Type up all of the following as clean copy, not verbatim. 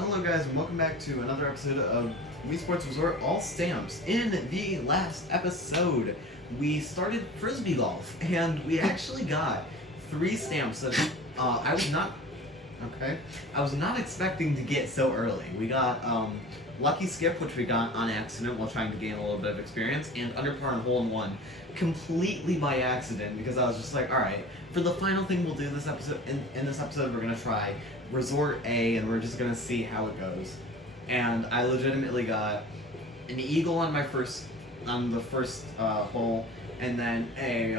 Hello guys and welcome back to another episode of Wii Sports Resort All Stamps. In the last episode, we started Frisbee golf and we actually got 3 stamps that I was not expecting to get so early. We got Lucky Skip, which we got on accident while trying to gain a little bit of experience, and Under Par and Hole in One completely by accident because I was just like, alright, for the final thing we'll do this episode, in this episode we're going to try Resort A and we're just going to see how it goes. And I legitimately got an eagle on the first hole, and then a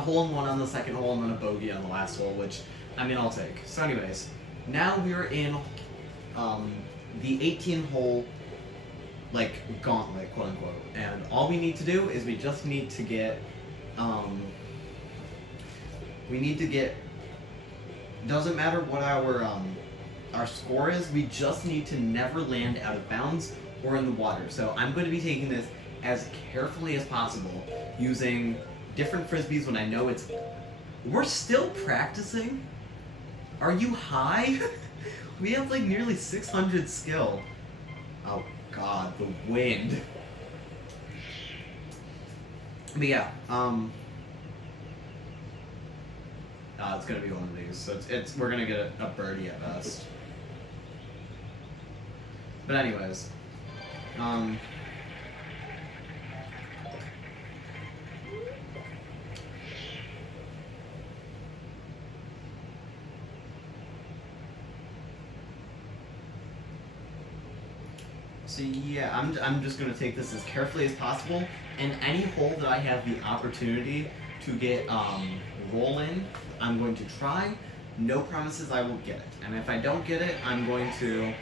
hole in one on the second hole, and then a bogey on the last hole, which, I mean, I'll take. So anyways, now we're in the 18-hole, like, gauntlet, quote-unquote. And all we need to do is we just need to get, doesn't matter what our score is, we just need to never land out of bounds or in the water. So I'm going to be taking this as carefully as possible, using different Frisbees when I know it's... We're still practicing? Are you high? We have like nearly 600 skill. Oh god, the wind. But yeah, it's gonna be one of these. So we're gonna get a birdie at best. But anyways, so yeah, I'm just gonna take this as carefully as possible, and any hole that I have the opportunity to get roll in, I'm going to try. No promises I will get it, and if I don't get it, I'm going to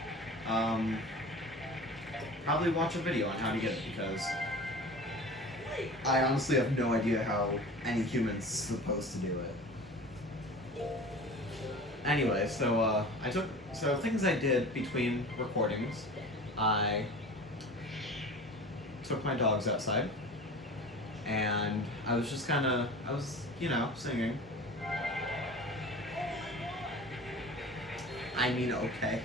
probably watch a video on how to get it, because I honestly have no idea how any human's supposed to do it. Anyway, so things I did between recordings. I took my dogs outside, and I was just singing. I mean, okay.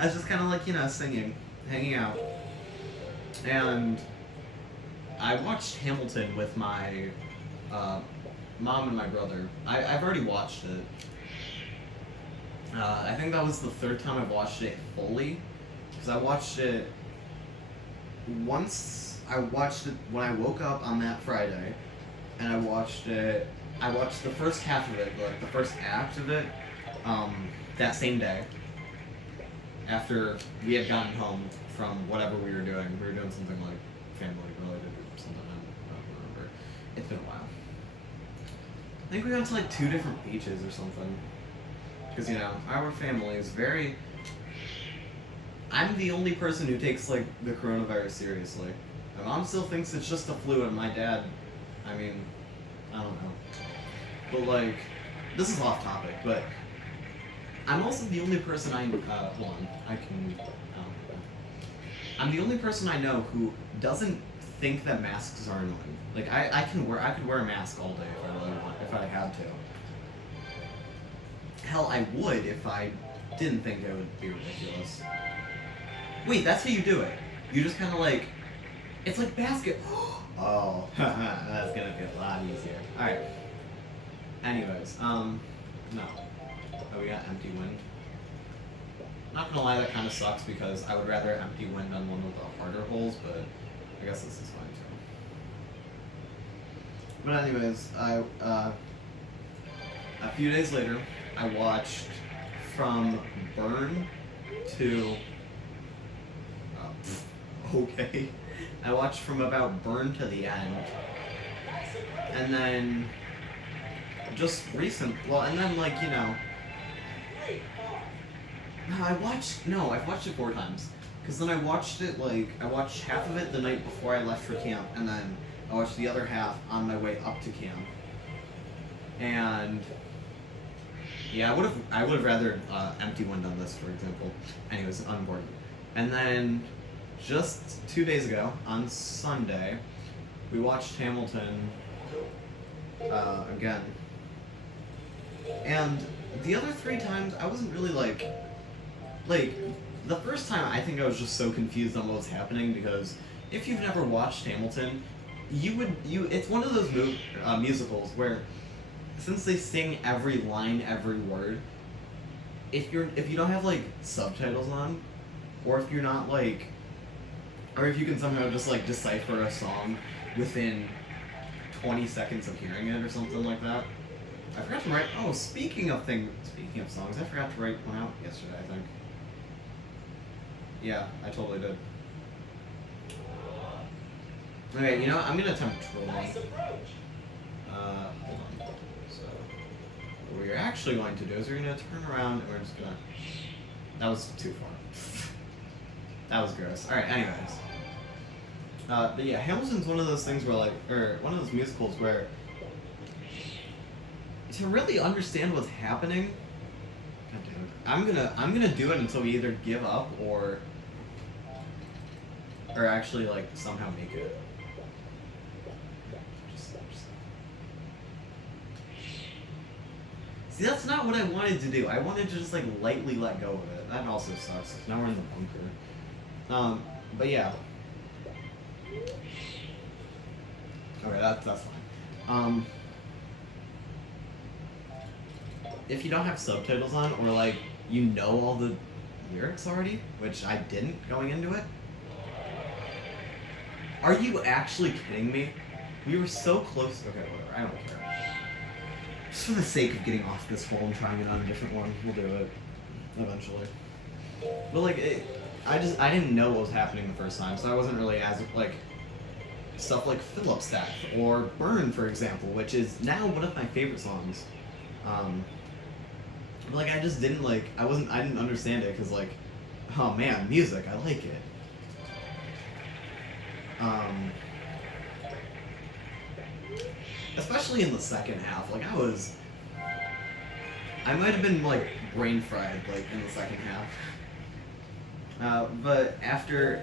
I was just kind of like, singing, hanging out. And I watched Hamilton with my mom and my brother. I've already watched it. I think that was the 3rd time I've watched it fully. Because I watched it once. I watched it when I woke up on that Friday, and I watched the first half of it, like the first act of it, that same day. After we had gotten home from whatever we were doing. We were doing something like family related or something. I don't remember. It's been a while. I think we went to like 2 different beaches or something. Because our family is very... I'm the only person who takes, like, the coronavirus seriously. My mom still thinks it's just a flu, and my dad, I mean, I don't know. But, like, this is off topic, but I'm also the only person I'm the only person I know who doesn't think that masks are annoying. Like, I could wear a mask all day if I really want, if I had to. Hell, I would if I didn't think it would be ridiculous. Wait, that's how you do it. You just kind of like... It's like basket... Oh, that's gonna be a lot easier. Alright. Anyways, no. Oh, we got empty wind. Not gonna lie, that kind of sucks because I would rather empty wind on one of the harder holes, but I guess this is fine too. But anyways, a few days later, I watched from Burn to... okay. I watched from about Burn to the end. And then... I've watched it 4 times. Because then I watched half of it the night before I left for camp, and then I watched the other half on my way up to camp. And... yeah, I would have rather empty wind on this, for example. Anyways, unimportant. And then, just 2 days ago, on Sunday, we watched Hamilton again. And the other 3 times, I wasn't really like like, the first time I think I was just so confused on what was happening because if you've never watched Hamilton, it's one of those musicals where since they sing every line, every word, if you don't have like subtitles on, or if you're not like, or if you can somehow just like decipher a song within 20 seconds of hearing it or something like that. I forgot to write. Oh, speaking of songs, I forgot to write one out yesterday. I think. Yeah, I totally did. Okay, you know what? I'm gonna attempt to roll one. Hold on. So, what we're actually going to do is we're gonna turn around and we're just gonna. That was too far. That was gross. All right. Anyways. But yeah, Hamilton's one of those things where or one of those musicals where to really understand what's happening, God damn it, I'm gonna do it until we either give up or actually like somehow make it. See, that's not what I wanted to do. I wanted to just like lightly let go of it. That also sucks. Now we're in the bunker. But yeah. Okay, that's fine. If you don't have subtitles on, or like you know all the lyrics already, which I didn't going into it, are you actually kidding me? We were so close. Okay, whatever. I don't care. Just for the sake of getting off this hole and trying it on a different one, we'll do it eventually. But like, I didn't know what was happening the first time, so I wasn't really as like stuff like Philip's Death or Burn, for example, which is now one of my favorite songs. Like I just didn't like I didn't understand it because like, oh man, music, I like it. Especially in the second half, like I might have been like brain fried like in the second half. But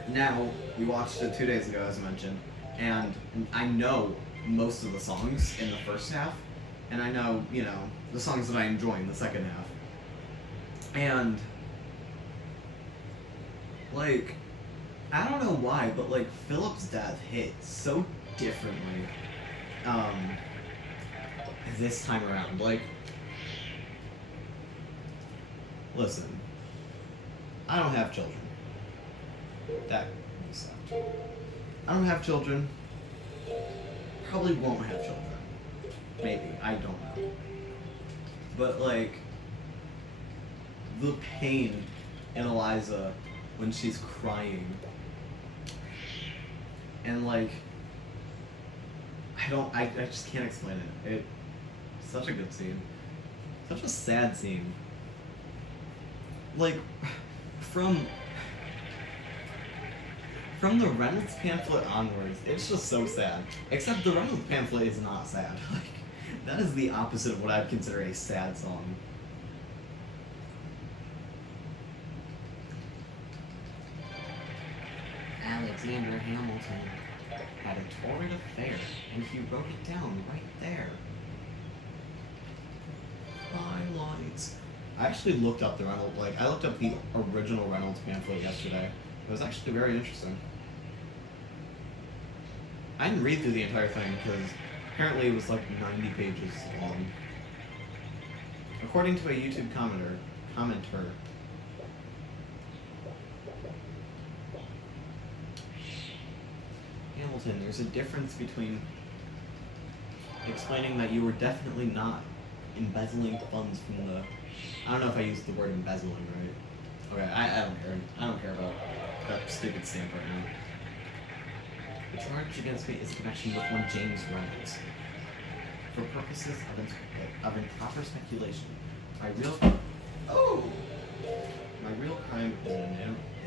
now we watched it 2 days ago, as mentioned, and I know most of the songs in the first half, and I know, you know, the songs that I enjoy in the second half. And like, I don't know why, but like Philip's Death hit so differently this time around. Like, listen, I don't have children. That sucked. I don't have children. Probably won't have children. Maybe. I don't know. But like, the pain in Eliza when she's crying. And like, I just can't explain it. It's such a good scene. Such a sad scene. Like, from the Reynolds pamphlet onwards, it's just so sad. Except the Reynolds pamphlet is not sad. Like, that is the opposite of what I'd consider a sad song. Alexander Hamilton had a torrid affair, and he wrote it down right there. Highlights. I actually looked up the Reynolds, I looked up the original Reynolds pamphlet yesterday. It was actually very interesting. I didn't read through the entire thing because apparently it was like 90 pages long. According to a YouTube commenter. Hamilton, there's a difference between explaining that you were definitely not embezzling funds from the... I don't know if I used the word embezzling right. Okay, I don't care. I don't care about that stupid stamp right now. The charge against me is a connection with one James Reynolds. For purposes of improper speculation, my real crime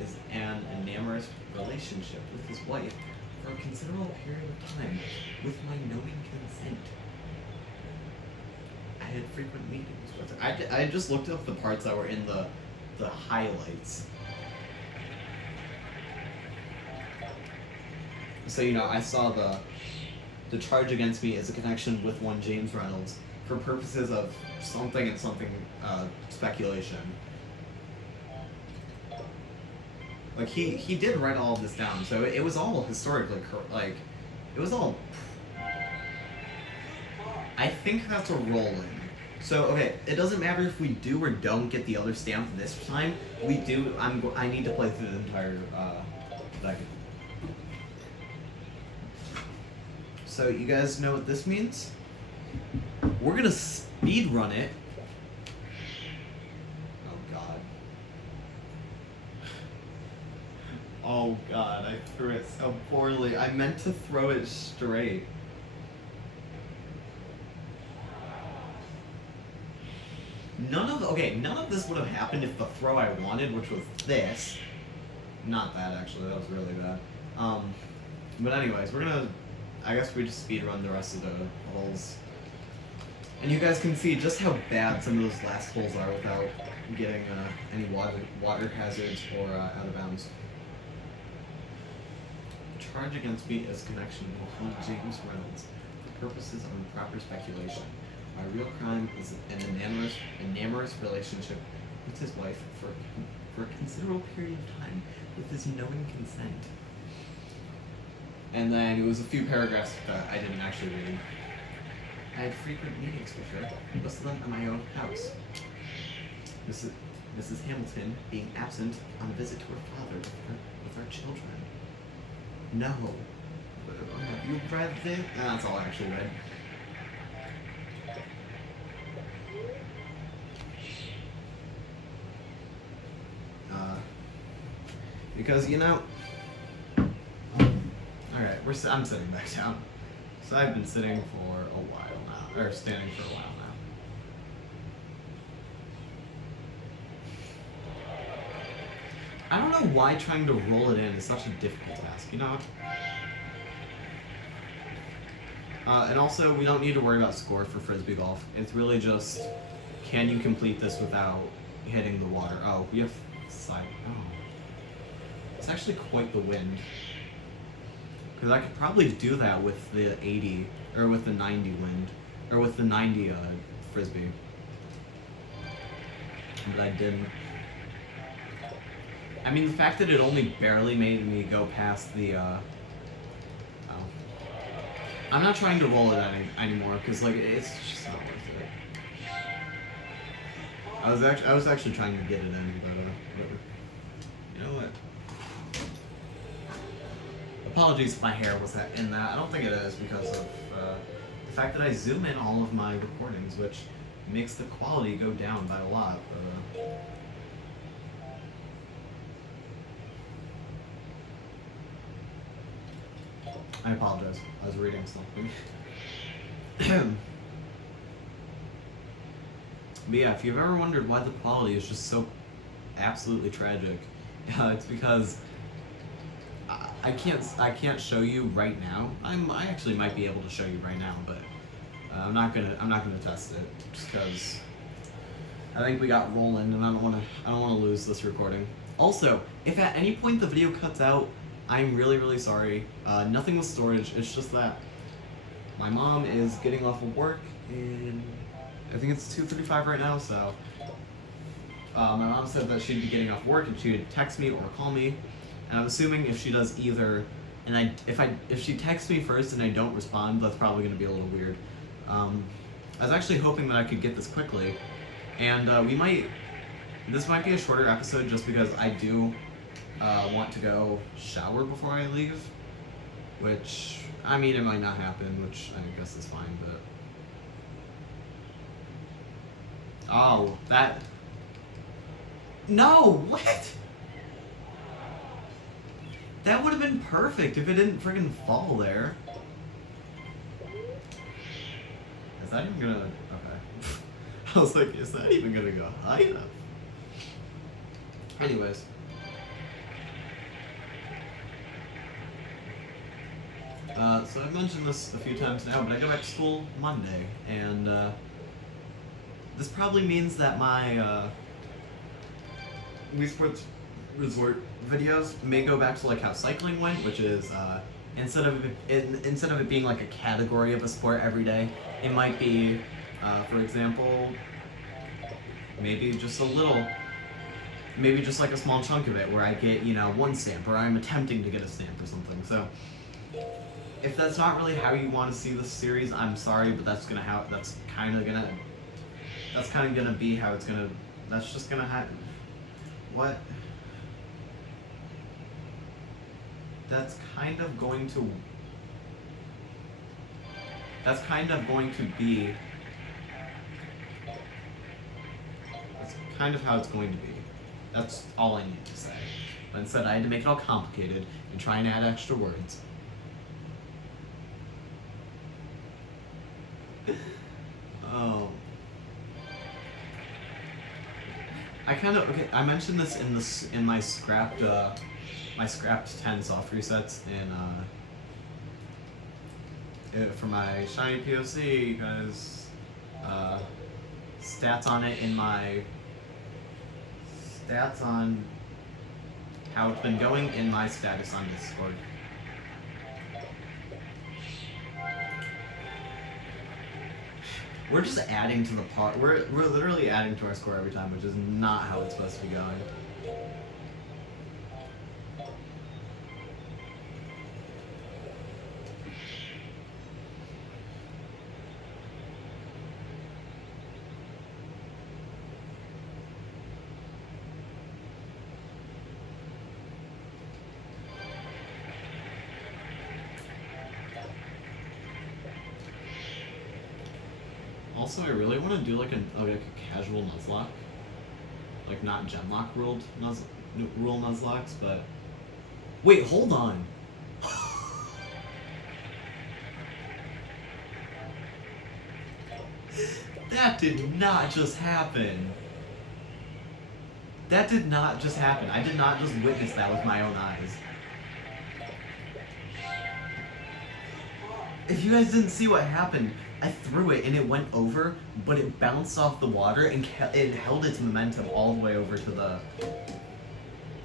is an enamorous relationship with his wife for a considerable period of time, with my knowing consent. I had frequent meetings with her. I just looked up the parts that were in the highlights. So, you know, I saw the charge against me is a connection with one James Reynolds for purposes of something and something speculation. Like, he did write all of this down, so it was all historically, like, it was all... I think that's a roll-in. So, okay, it doesn't matter if we do or don't get the other stamp this time. We do, I need to play through the entire, deck. So, you guys know what this means? We're gonna speed run it. Oh, God. Oh, God, I threw it so poorly. I meant to throw it straight. None of this would have happened if the throw I wanted, which was this. Not that, actually, that was really bad. But anyways, we're gonna, I guess we just speed run the rest of the holes. And you guys can see just how bad some of those last holes are without getting any water hazards or out of bounds. Charge against me as connection will hold James Reynolds for purposes of improper speculation. My real crime is an enamorous relationship with his wife for a considerable period of time with his knowing consent. And then it was a few paragraphs that I didn't actually read. I had frequent meetings with her, most of them at my own house. Mrs. Hamilton being absent on a visit to her father with our children. No. You read this? That's all I actually read. Because, you know... Alright, I'm sitting back down. So I've been sitting for a while now, or standing for a while now. I don't know why trying to roll it in is such a difficult task, you know? And also, we don't need to worry about score for Frisbee golf. It's really just, can you complete this without hitting the water? Oh, we have side. Oh. It's actually quite the wind. Because I could probably do that with the 80, or with the 90 wind, or with the 90 Frisbee. But I didn't. I mean, the fact that it only barely made me go past the, I'm not trying to roll it anymore, because, like, it's just not worth it. I was actually trying to get it in, but, whatever. You know what? Apologies if my hair was in that. I don't think it is because of the fact that I zoom in all of my recordings, which makes the quality go down by a lot. I apologize. I was reading something. But yeah, if you've ever wondered why the quality is just so absolutely tragic, it's because I can't show you right now. I actually might be able to show you right now, but I'm not gonna test it just because I think we got rolling, and I don't wanna lose this recording. Also, if at any point the video cuts out, I'm really sorry. Nothing with storage. It's just that my mom is getting off of work, and I think it's 2:35 right now. So my mom said that she'd be getting off work and she would text me or call me. And I'm assuming if she does either, and if she texts me first and I don't respond, that's probably going to be a little weird. I was actually hoping that I could get this quickly, and this might be a shorter episode just because I do want to go shower before I leave, which, I mean, it might not happen, which I guess is fine, but... Oh, that... No, what? That would have been perfect if it didn't friggin' fall there. Is that even gonna... Okay. I was like, is that even gonna go high enough? Anyways. So I've mentioned this a few times now, but I go back to school Monday, and this probably means that my Wii Sports Resort videos may go back to like how cycling went, which is instead of it being like a category of a sport every day, it might be, for example, maybe just a little maybe just like a small chunk of it where I get, you know, one stamp, or I'm attempting to get a stamp or something. So if that's not really how you want to see this series, I'm sorry, but that's kind of gonna be how it's gonna. That's just gonna happen. What? That's kind of going to be. That's kind of how it's going to be. That's all I need to say. But instead, I had to make it all complicated and try and add extra words. Oh. I mentioned this in my scrapped 10 soft resets for my shiny POC, because stats on it in my stats on how it's been going in my status on Discord. We're just adding to the part. We're literally adding to our score every time, which is not how it's supposed to be going. Also, I really want to do like a casual Nuzlocke, like not Genlock rule Nuzlocks, but wait, hold on. That did not just happen. That did not just happen. I did not just witness that with my own eyes. If you guys didn't see what happened, I threw it and it went over, but it bounced off the water and it held its momentum all the way over to the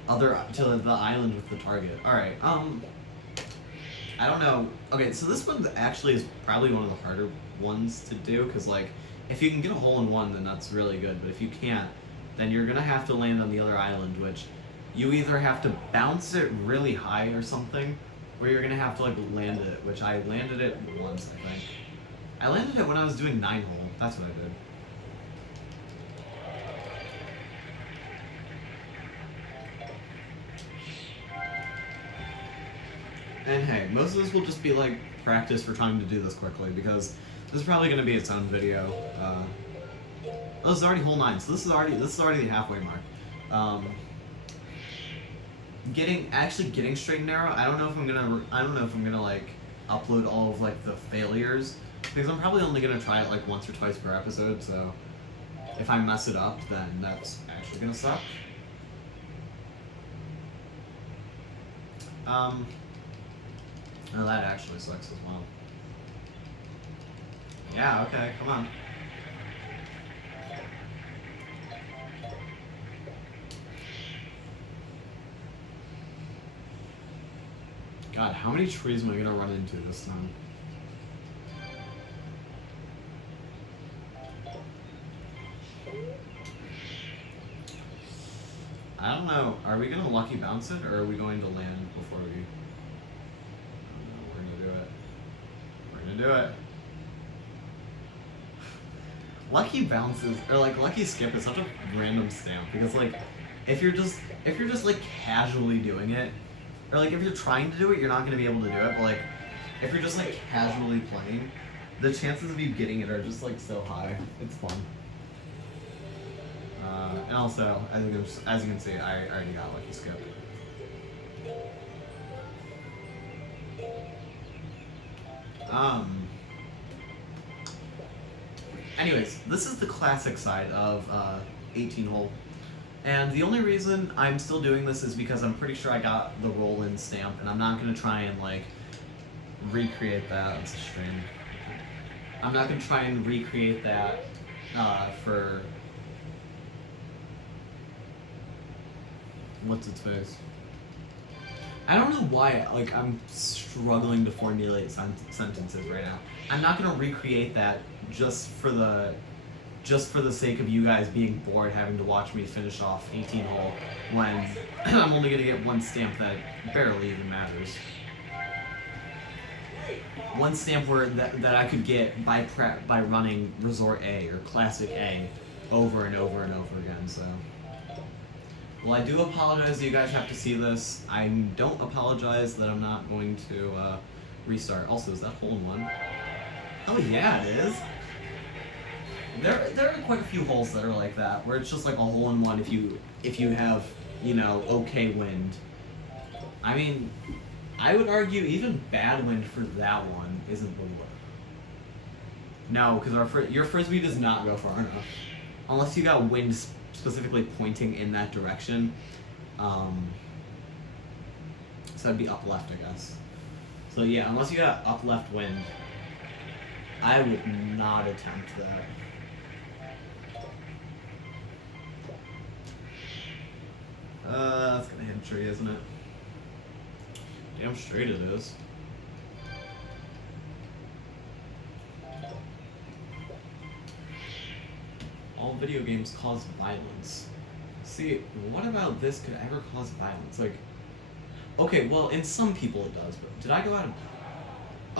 island with the target. All right. I don't know. Okay, so this one actually is probably one of the harder ones to do, because like if you can get a hole in one, then that's really good. But if you can't, then you're gonna have to land on the other island, which you either have to bounce it really high or something, or you're gonna have to like land it, which I landed it once, I think. I landed it when I was doing 9-hole. That's what I did. And hey, most of this will just be like practice for trying to do this quickly, because this is probably gonna be its own video. Oh, this is already hole 9, so this is already the halfway mark. Getting straight and narrow. I don't know if I'm gonna like upload all of like the failures, because I'm probably only gonna try it like once or twice per episode. So if I mess it up, then that's actually gonna suck. Oh, that actually sucks as well. Yeah. Okay. Come on. God, how many trees am I gonna run into this time? I don't know. Are we gonna lucky bounce it, or are we going to land before we? We're gonna do it. We're gonna do it. Lucky bounces, or like lucky skip, is such a random stamp, because like if you're just like casually doing it, or like if you're trying to do it, you're not gonna be able to do it. But like if you're just like casually playing, the chances of you getting it are just like so high. It's fun. And also, as you can see, I already got lucky skip. Anyways, this is the classic side of 18-hole. And the only reason I'm still doing this is because I'm pretty sure I got the roll-in stamp, and I'm not going to try and, like, recreate that. That's a stream. I'm not going to try and recreate that for... What's its face? I don't know why, like, I'm struggling to formulate sentences right now. I'm not going to recreate that just for the just for the sake of you guys being bored having to watch me finish off 18 hole when I'm only going to get one stamp that barely even matters. One stamp where that I could get by running Resort A or Classic A over and over and over again, so. Well, I do apologize that you guys have to see this. I don't apologize that I'm not going to restart. Also, is that hole in one? Oh yeah, it is. There are quite a few holes that are like that, where it's just like a hole in one if you have, you know, okay wind. I mean, I would argue even bad wind for that one isn't the worst. No, because your Frisbee does not go far enough. Unless you got wind specifically pointing in that direction. So that'd be up left, I guess. So yeah, unless you got up left wind, I would not attempt that. That's gonna hit a tree, isn't it? Damn straight it is. All video games cause violence. See, what about this could ever cause violence? Like, okay, well, in some people it does, but did I go out of...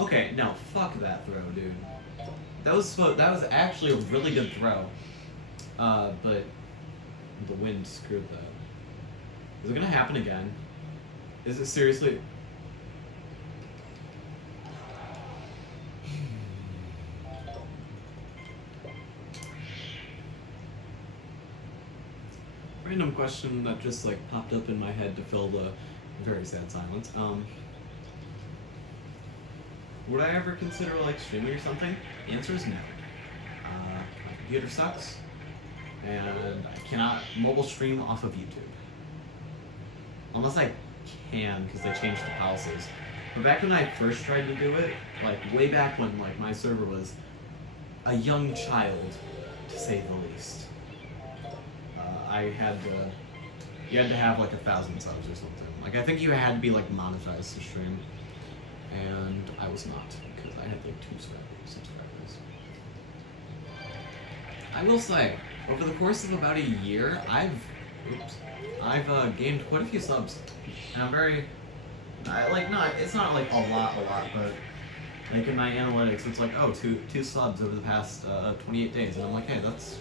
Okay, no, fuck that throw, dude. That was actually a really good throw. But the wind screwed that. Is it gonna happen again? Is it seriously... Random question that just like popped up in my head to fill the very sad silence. Would I ever consider like streaming or something? The answer is no. My computer sucks, and I cannot mobile stream off of YouTube. Unless I can, because they changed the policies. But back when I first tried to do it, like way back when like my server was a young child, to say the least. You had to have like 1,000 subs or something. Like I think you had to be like monetized to stream, and I was not because I had like 2 subscribers. I will say, over the course of about a year, I've gained quite a few subs, and I'm very, it's not like a lot, but like in my analytics, it's like, oh, two subs over the past 28 days, and I'm like, hey, that's.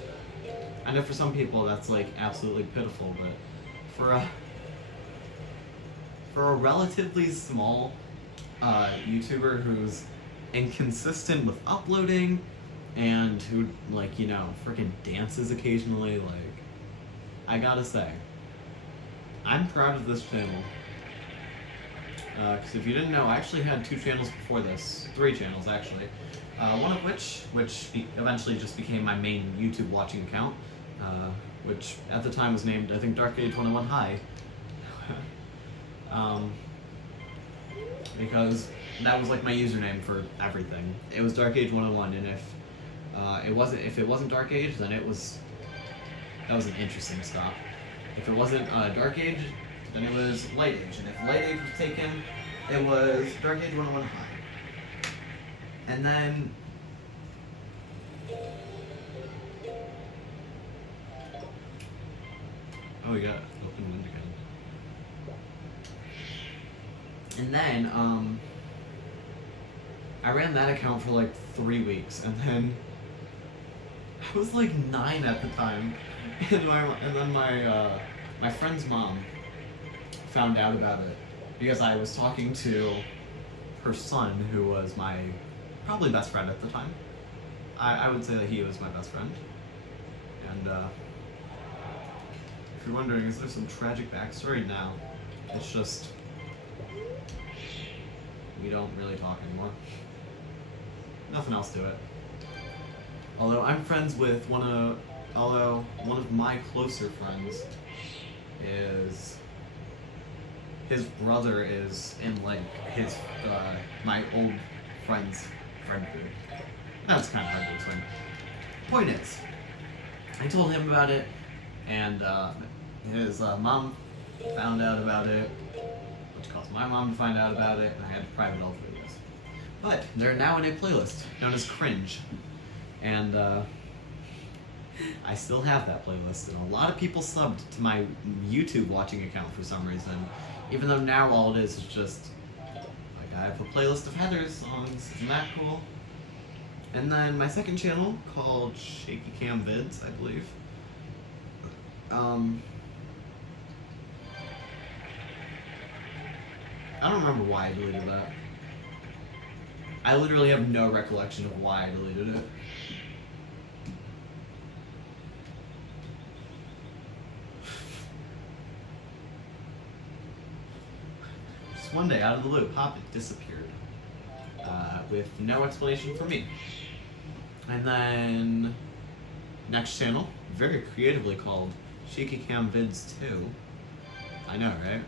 I know for some people that's like absolutely pitiful, but for a relatively small YouTuber who's inconsistent with uploading and who like, you know, freaking dances occasionally, like, I gotta say, I'm proud of this channel. Because if you didn't know, I actually had 2 channels before this, 3 channels actually. One of which eventually just became my main YouTube watching account. Which at the time was named, I think, Dark Age 101 High. Because that was like my username for everything. It was Dark Age 101, and if it wasn't Dark Age, then that was an interesting stop. If it wasn't Dark Age, then it was Light Age, and if Light Age was taken, it was Dark Age 101 High. And then oh, we got open wind again. And then, I ran that account for like 3 weeks, and then I was like 9 at the time, and then my friend's mom found out about it because I was talking to her son, who was my probably best friend at the time. I would say that he was my best friend, and if you're wondering, is there some tragic backstory? No. It's just, we don't really talk anymore. Nothing else to it. Although I'm friends with one of my closer friends is, his brother is in like his, my old friend's friend group. That's kind of hard to explain. Point is, I told him about it, and his mom found out about it, which caused my mom to find out about it, and I had to private all 3 videos. But they're now in a playlist known as Cringe, and I still have that playlist, and a lot of people subbed to my YouTube watching account for some reason. Even though now all it is just like I have a playlist of Heather's songs. Isn't that cool? And then my second channel called Shaky Cam Vids, I believe. I don't remember why I deleted that. I literally have no recollection of why I deleted it. Just one day, out of the blue, pop, it disappeared. With no explanation for me. And then, next channel, very creatively called Shaky Cam Vids 2. I know, right?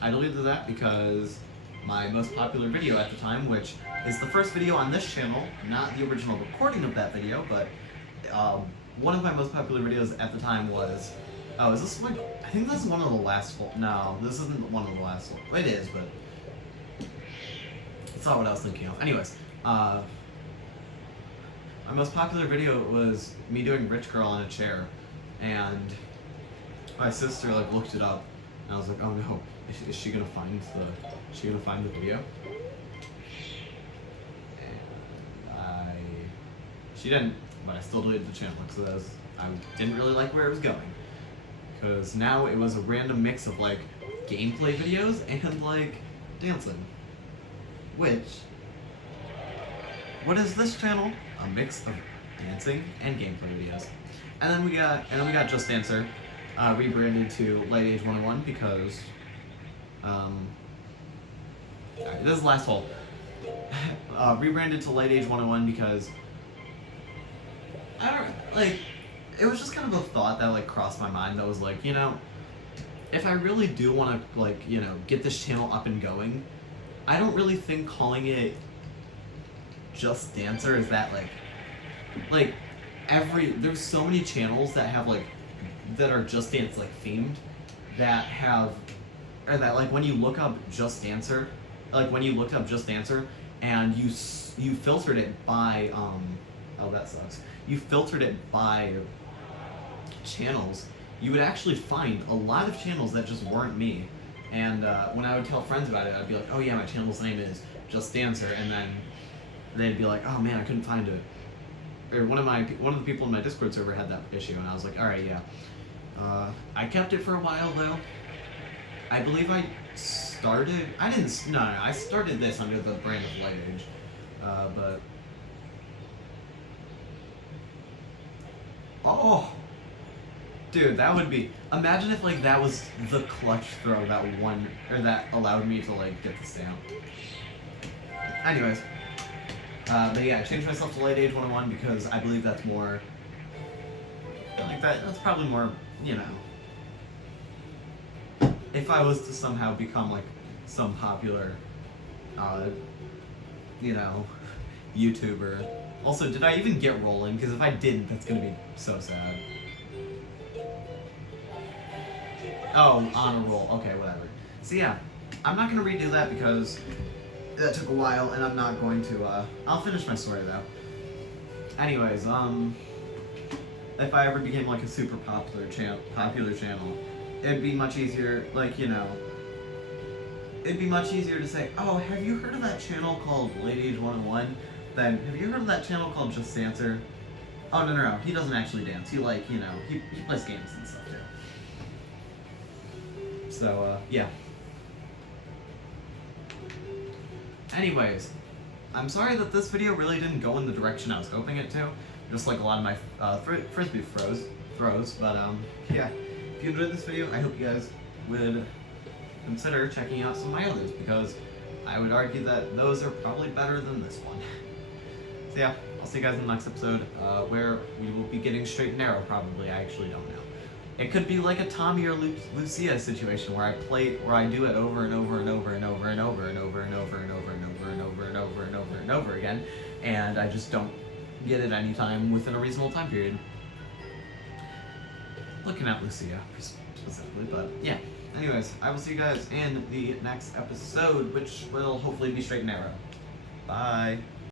I deleted that because my most popular video at the time, which is the first video on this channel, not the original recording of that video, but one of my most popular videos at the time was, oh, is this like, I think this is one of the last, no, this isn't one of the last, it is, but it's not what I was thinking of. Anyways, my most popular video was me doing Rich Girl on a chair, and my sister like looked it up, and I was like, oh no, is she gonna find the video? And she didn't, but I still deleted the channel because I didn't really like where it was going. Because now it was a random mix of like gameplay videos and like dancing. What is this channel? A mix of dancing and gameplay videos. And then we got Just Dancer, rebranded to Late Age 101 because this is the last hole. Rebranded to Late Age 101 because I don't like. It was just kind of a thought that like crossed my mind that was like, you know, if I really do want to like, you know, get this channel up and going, I don't really think calling it Just Dancer is that like there's so many channels that have like that are Just Dance like themed that have, or that like when you look up Just Dancer, like when you looked up Just Dancer and you filtered it by oh that sucks, you filtered it by channels, you would actually find a lot of channels that just weren't me. And when I would tell friends about it, I'd be like, oh yeah, my channel's name is Just Dancer, and then they'd be like, oh man, I couldn't find it. Or one of the people in my Discord server had that issue, and I was like, all right, yeah. I kept it for a while though. I believe I started this under the brand of Light Age, but oh, dude, that would be. Imagine if like that was the clutch throw that won, or that allowed me to like get the stamp. Anyways, but yeah, I changed myself to Late Age 101 because I believe that's more. I feel like that's probably more, you know. If I was to somehow become like some popular, you know, YouTuber. Also, did I even get rolling? Because if I didn't, that's gonna be so sad. Oh, on a roll. Okay, whatever. So yeah, I'm not gonna redo that because that took a while, and I'm not going to. I'll finish my story though. Anyways, if I ever became like a super popular channel, it'd be much easier. Like, you know, it'd be much easier to say, oh, have you heard of that channel called Late Age 101? Then, have you heard of that channel called Just Dancer? Oh, no, he doesn't actually dance. He, like, you know, he plays games and stuff, too. So, yeah. Anyways, I'm sorry that this video really didn't go in the direction I was hoping it to. Just like a lot of my Frisbee throws. But, yeah. If you enjoyed this video, I hope you guys would consider checking out some of my others, because I would argue that those are probably better than this one. So yeah, I'll see you guys in the next episode, where we will be getting straight and narrow, probably. I actually don't know. It could be like a Tommy or Lucia situation where I do it over and over and over and over and over and over and over and over and over and over and over and over and over again, and I just don't get it anytime within a reasonable time period. Looking at Lucia specifically, but yeah. Anyways, I will see you guys in the next episode, which will hopefully be straight and narrow. Bye.